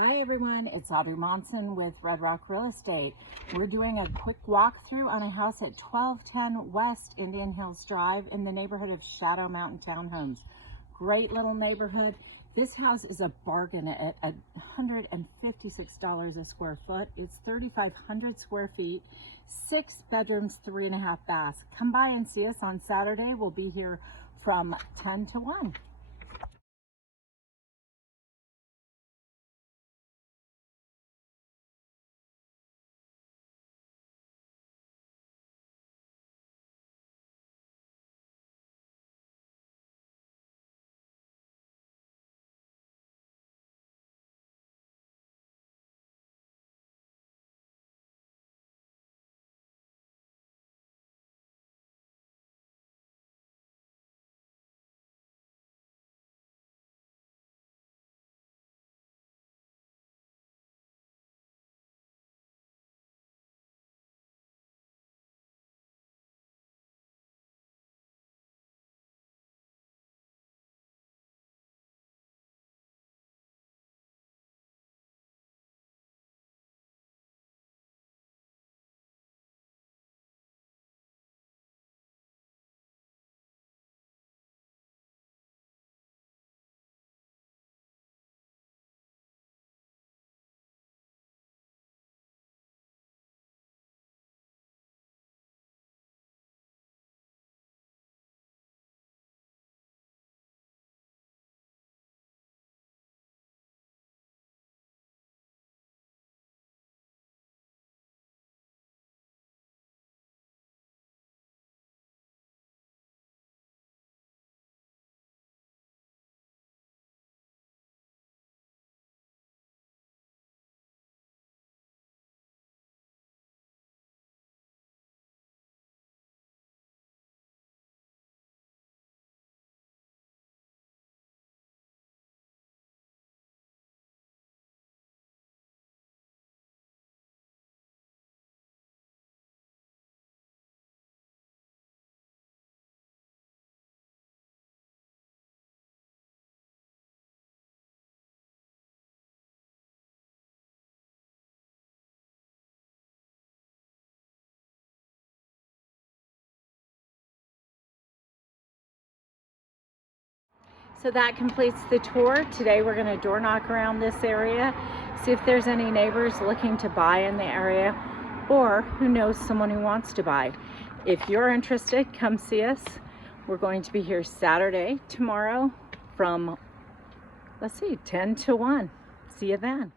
Hi everyone, it's Audrey Monson with Red Rock Real Estate. We're doing a quick walkthrough on a house at 1210 West Indian Hills Drive in the neighborhood of Shadow Mountain Townhomes. Great little neighborhood. This house is a bargain at $156 a square foot. It's 3,500 square feet, 6 bedrooms, 3.5 baths. Come by and see us on Saturday. We'll be here from 10 to 1. So that completes the tour. Today we're going to door knock around this area, see if there's any neighbors looking to buy in the area, or who knows someone who wants to buy. If you're interested, come see us. We're going to be here Saturday, tomorrow, from, let's see, 10 to 1. See you then.